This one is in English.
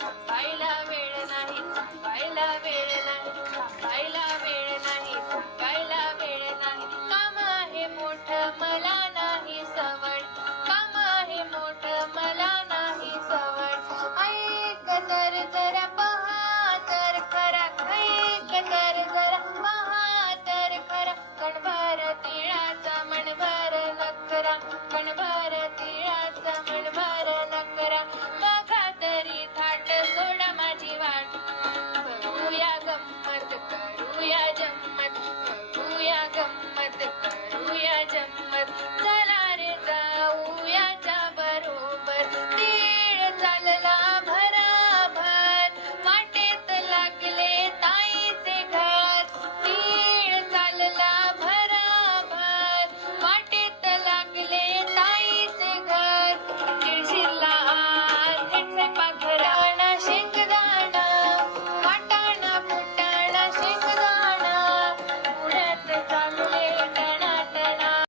Bye.